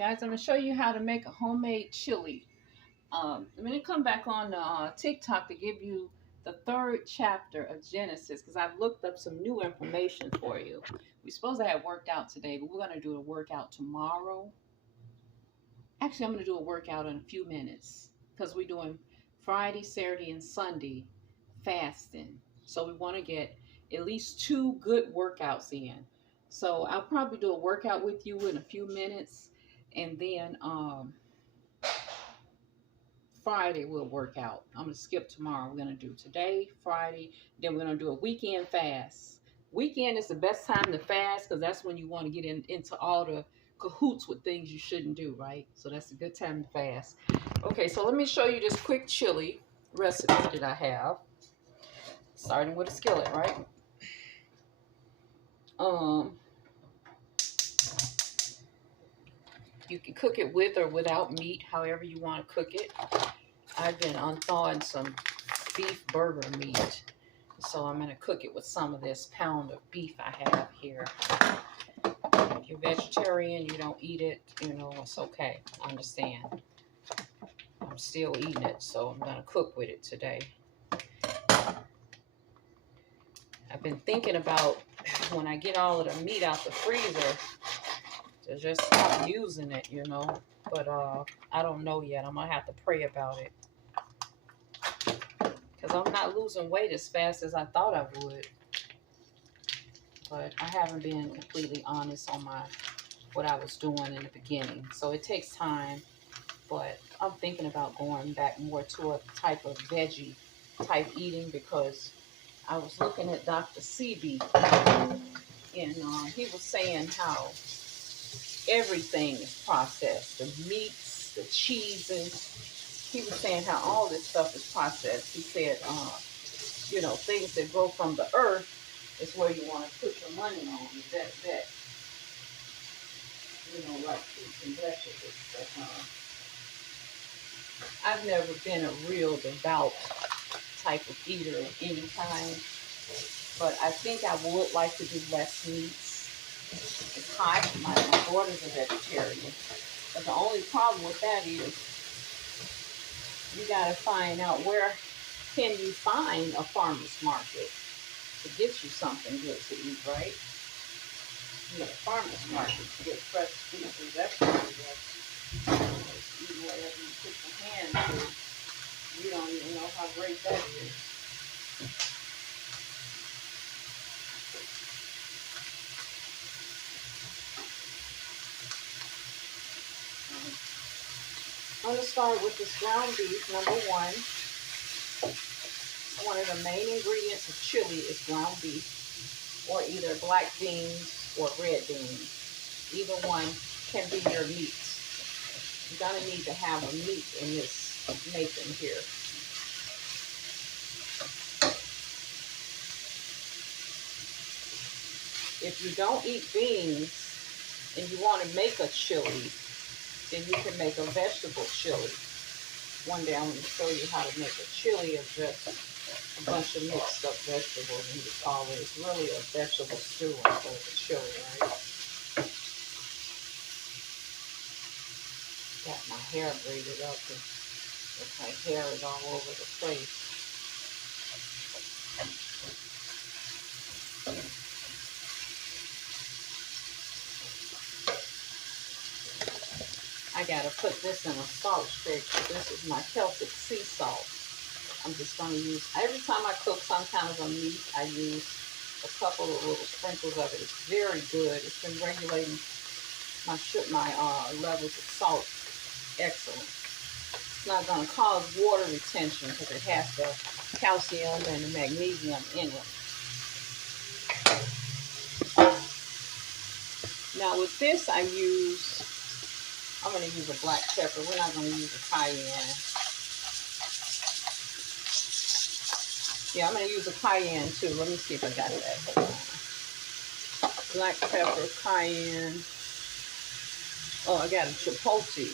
Guys, I'm going to show you how to make a homemade chili. I'm going to come back on TikTok to give you the third chapter of Genesis because I've looked up some new information for you. We're supposed to have worked out today, but we're going to do a workout tomorrow. Actually, I'm going to do a workout in a few minutes because we're doing Friday, Saturday, and Sunday fasting. So we want to get at least 2 good workouts in. So I'll probably do a workout with you in a few minutes. And then Friday we'll work out. I'm going to skip tomorrow. We're going to do today, Friday. Then we're going to do a weekend fast. Weekend is the best time to fast because that's when you want to get into all the cahoots with things you shouldn't do, right? So that's a good time to fast. Okay, so let me show you this quick chili recipe that I have. Starting with a skillet, right? You can cook it with or without meat, however you want to cook it. I've been unthawing some beef burger meat, so I'm going to cook it with some of this pound of beef I have here. If you're vegetarian, you don't eat it, you know, it's okay. I understand. I'm still eating it, so I'm going to cook with it today. I've been thinking about when I get all of the meat out the freezer to just stop using it, you know. But I don't know yet. I'm going to have to pray about it. Because I'm not losing weight as fast as I thought I would. But I haven't been completely honest on what I was doing in the beginning. So it takes time. But I'm thinking about going back more to a type of veggie type eating because I was looking at Dr. Sebi and he was saying how everything is processed. The meats, the cheeses. He was saying how all this stuff is processed. He said, you know, things that grow from the earth is where you want to put your money on. That you know, like fruits and vegetables. But I've never been a real devout type of eater at any time. But I think I would like to do less meats. It's hot. My daughter's a vegetarian. But the only problem with that is you got to find out where can you find a farmer's market to get you something good to eat, right? You know, farmer's market to get fresh fruits and vegetables. Eat whatever you put your hand to. You don't even know how great that is. I'm going to start with this ground beef, number one. One of the main ingredients of chili is ground beef, or either black beans or red beans. Either one can be your meat. You're going to need to have a meat in this making here. If you don't eat beans and you want to make a chili, then you can make a vegetable chili. One day I'm going to show you how to make a chili of just a bunch of mixed up vegetables, and you call it. It's really a vegetable stew instead of a chili, right? Got my hair braided up, and my hair is all over the place. I gotta put this in a salt shaker. This is my Celtic sea salt. I'm just gonna use, every time I cook some kind of a meat, I use a couple of little sprinkles of it. It's very good. It's been regulating my levels of salt. Excellent. It's not gonna cause water retention because it has the calcium and the magnesium in it. Now with this I'm going to use a black pepper. We're not going to use a cayenne. Yeah, I'm going to use a cayenne too. Let me see if I got that. Hold on. Black pepper, cayenne. Oh, I got a chipotle.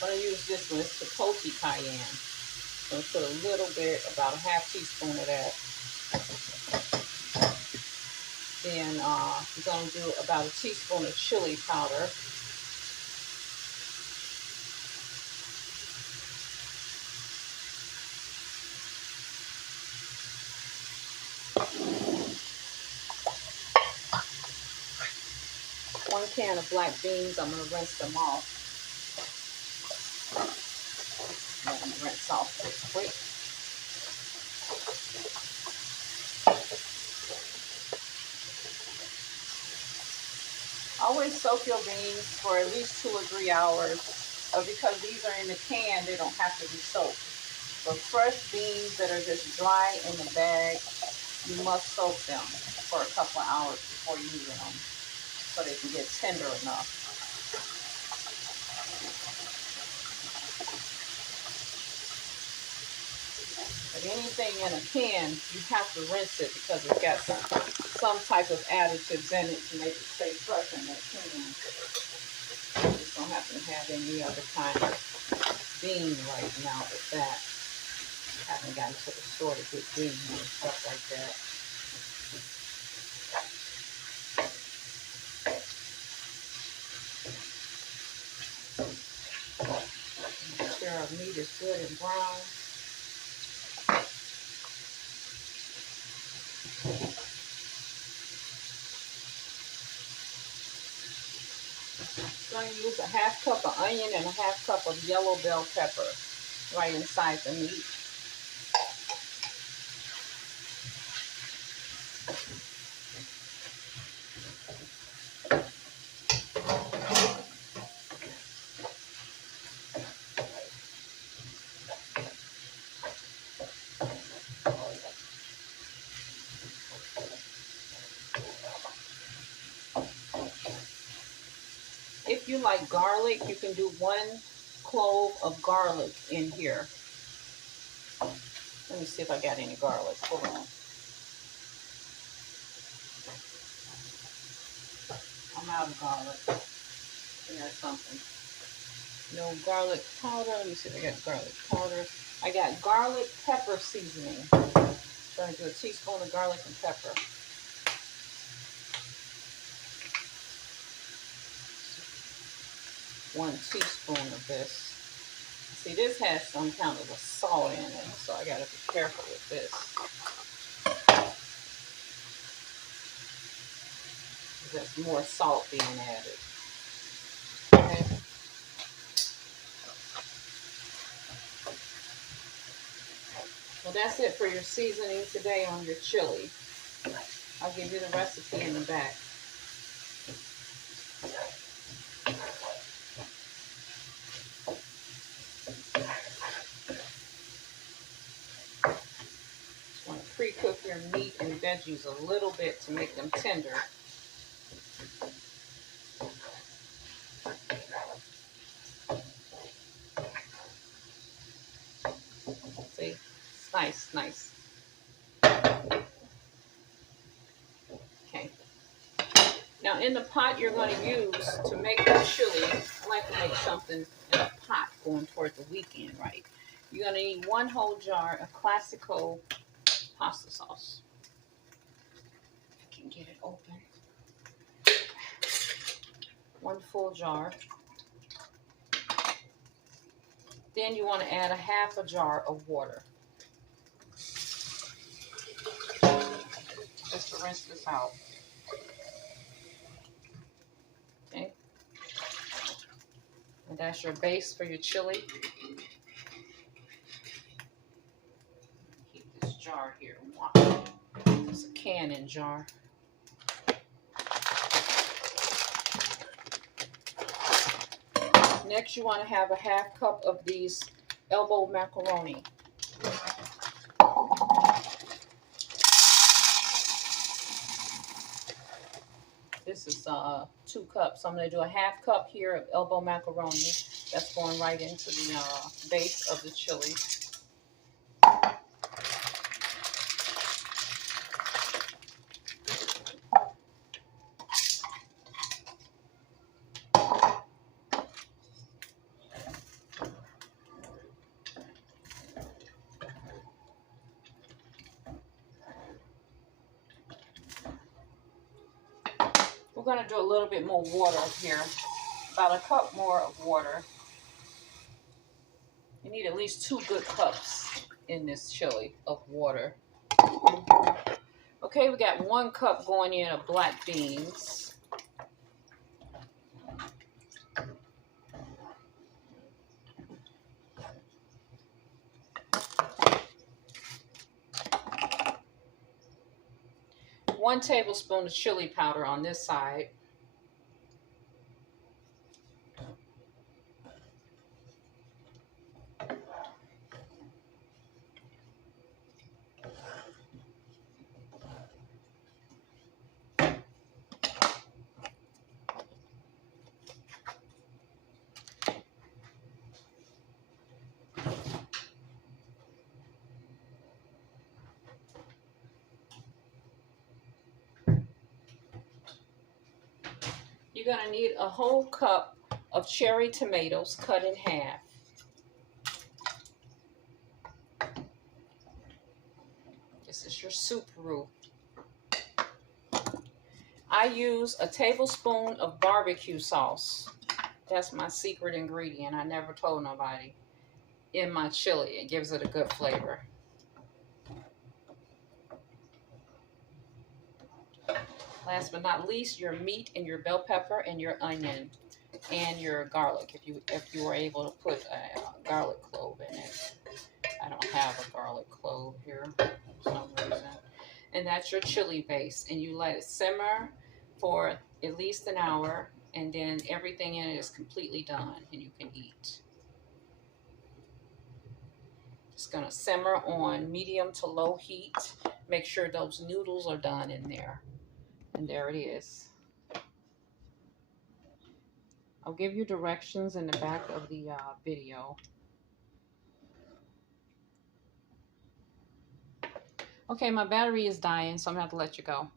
I'm going to use this one. It's chipotle cayenne. I'm going to put a little bit, about a half teaspoon of that. Then I'm going to do about a teaspoon of chili powder. 1 can of black beans. I'm going to rinse them off. Let them rinse off quick. Always soak your beans for at least 2 or 3 hours. Because these are in the can, they don't have to be soaked. But fresh beans that are just dry in the bag, you must soak them for a couple of hours before using them so they can get tender enough. But anything in a can, you have to rinse it because it's got some type of additives in it to make it stay fresh in that can. You just don't happen to have any other kind of bean right now with that. I haven't gotten to the store to get beans and stuff like that. Make sure our meat is good and brown. I'm going to use a 1/2 cup of onion and a 1/2 cup of yellow bell pepper right inside the meat. If you like garlic, you can do 1 clove of garlic in here. Let me see if I got any garlic. Hold on. I'm out of garlic. There's something. No garlic powder. Let me see if I got garlic powder. I got garlic pepper seasoning. So I'm going to do a teaspoon of garlic and pepper. One teaspoon of this. See, this has some kind of a salt in it, so I gotta be careful with this. There's more salt being added. Okay. Well, that's it for your seasoning today on your chili. I'll give you the recipe in the back. Just want to pre-cook your meat and veggies a little bit to make them tender. See, it's nice. Okay. Now in the pot you're going to use to make the chili, I like to make something in a pot going toward the weekend, right? You're going to need 1 whole jar of classical pasta sauce. I can get it open. 1 full jar. Then you want to add a 1/2 jar of water. Just to rinse this out. Okay. And that's your base for your chili. Keep this jar here. It's a canning jar. Next, you want to have a 1/2 cup of these elbow macaroni. This is 2 cups. I'm going to do a 1/2 cup here of elbow macaroni. That's going right into the base of the chili. We're going to do a little bit more water here. About 1 cup more of water. You need at least 2 good cups in this chili of water. Okay, we got 1 cup going in of black beans. 1 tablespoon of chili powder on this side. You're going to need a whole cup of cherry tomatoes cut in half. This is your soup roux. I use a tablespoon of barbecue sauce. That's my secret ingredient. I never told nobody. In my chili, it gives it a good flavor. Last but not least, your meat and your bell pepper and your onion and your garlic. If you were able to put a garlic clove in it. I don't have a garlic clove here for some reason. And that's your chili base. And you let it simmer for at least an hour. And then everything in it is completely done and you can eat. Just going to simmer on medium to low heat. Make sure those noodles are done in there. And there it is. I'll give you directions in the back of the video. Okay, my battery is dying, so I'm going to have to let you go.